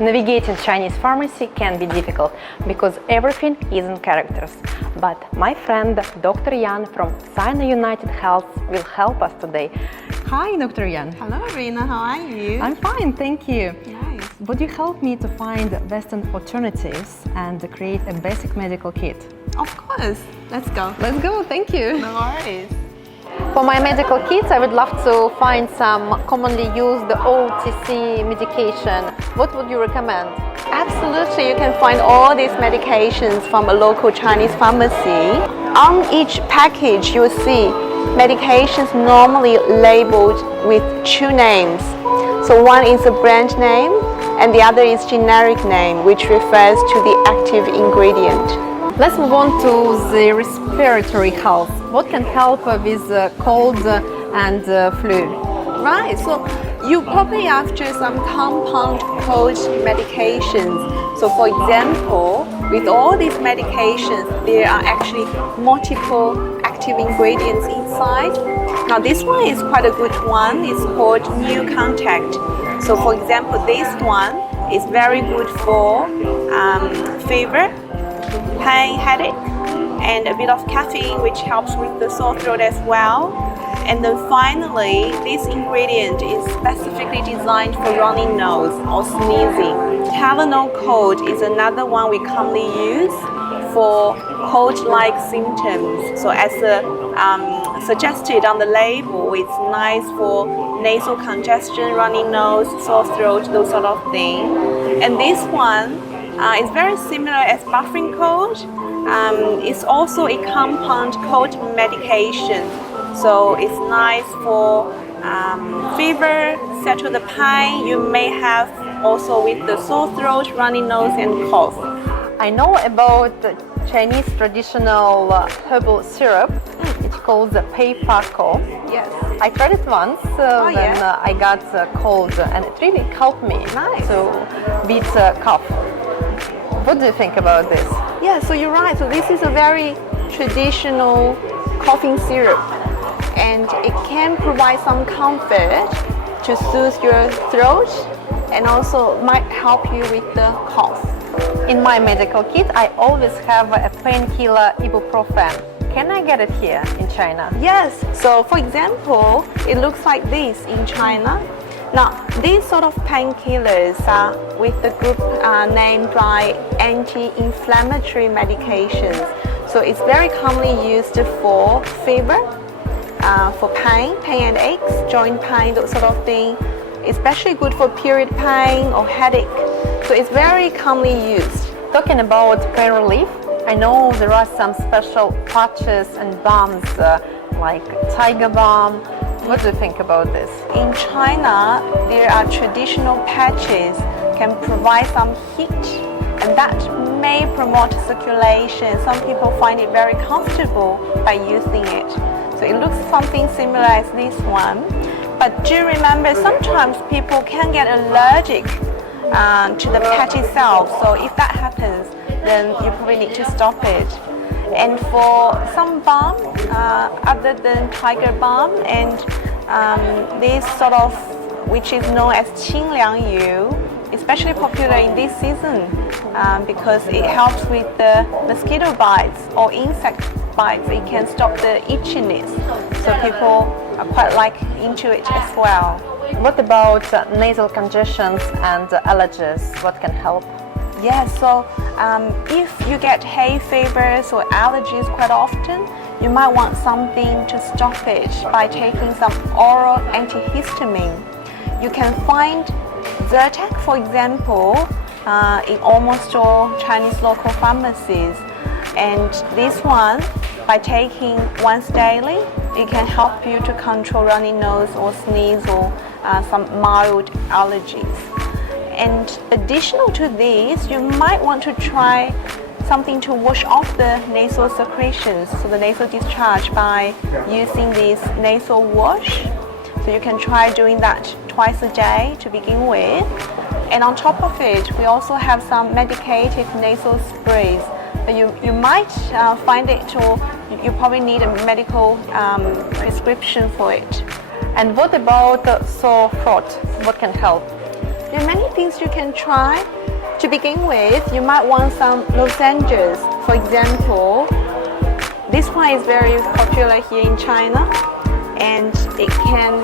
Navigating Chinese pharmacy can be difficult because everything is in characters. But my friend Dr. Yan from SinoUnited Health will help us today. Hi, Dr. Yan. Hello, Arina. How are you? I'm fine, thank you. Nice. Would you help me to find Western alternatives and create a basic medical kit? Of course. Let's go. Let's go, thank you. No worries. For my medical kits, I would love to find some commonly used OTC medication. What would you recommend? Absolutely. You can find all these medications from a local Chinese pharmacy. On each package, you'll see medications normally labeled with two names. So one is a brand name and the other is generic name, which refers to the active ingredient. Let's move on to the respiratory health. What can help with cold and flu? Right, so you probably after some compound cold medications. So for example, with all these medications, there are actually multiple active ingredients inside. Now this one is quite a good one. It's called New Contact. So for example, this one is very good for fever, pain, headache, and a bit of caffeine, which helps with the sore throat as well. And then finally, this ingredient is specifically designed for runny nose or sneezing. Tylenol Cold is another one we commonly use for cold-like symptoms. So as suggested on the label, it's nice for nasal congestion, runny nose, sore throat, those sort of things. And this one is very similar as buffering cold. It's also a compound cold medication. So it's nice for fever, settle the pain you may have also with the sore throat, runny nose and cough. I know about the Chinese traditional herbal syrup. It's called the Topical. Yes. I tried it once when I got a cold and it really helped me to beat cough. What do you think about this? Yeah, so you're right. So this is a very traditional coughing syrup and it can provide some comfort to soothe your throat and also might help you with the cough. In my medical kit, I always have a painkiller ibuprofen. Can I get it here in China? Yes. So for example, it looks like this in China. Now, these sort of painkillers are with the group named by anti-inflammatory medications. So it's very commonly used for fever, for pain and aches, joint pain, those sort of thing. Especially good for period pain or headache. So it's very commonly used. Talking about pain relief, I know there are some special patches and balms like tiger balm. What do you think about this? In China, there are traditional patches can provide some heat and that may promote circulation. Some people find it very comfortable by using it. So it looks something similar as this one. But do remember, sometimes people can get allergic to the patch itself. So if that happens, then you probably need to stop it. And for some balm, other than tiger balm and this sort of, which is known as Qingliangyu, especially popular in this season because it helps with the mosquito bites or insect bites. It can stop the itchiness. So people are quite into it as well. What about nasal congestions and allergies? What can help? Yeah, so if you get hay fevers or allergies quite often, you might want something to stop it by taking some oral antihistamine. You can find Zyrtec, for example, in almost all Chinese local pharmacies. And this one, by taking once daily, it can help you to control runny nose or sneeze or some mild allergies. And additional to this, you might want to try something to wash off the nasal secretions, so the nasal discharge, by using this nasal wash. So you can try doing that twice a day to begin with. And on top of it, we also have some medicated nasal sprays. You might find it, or you probably need a medical prescription for it. And what about sore throat? What can help? There are many things you can try. To begin with, you might want some lozenges. For example, this one is very popular here in China, and it can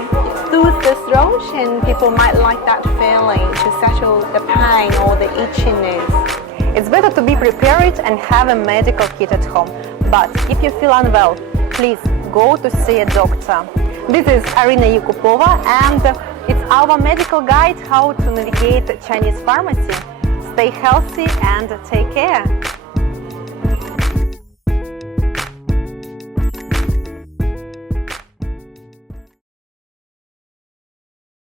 soothe the throat, and people might like that feeling to settle the pain or the itchiness. It's better to be prepared and have a medical kit at home. But if you feel unwell, please go to see a doctor. This is Arina Yakupova, and it's our medical guide how to navigate Chinese pharmacy. Stay healthy and take care.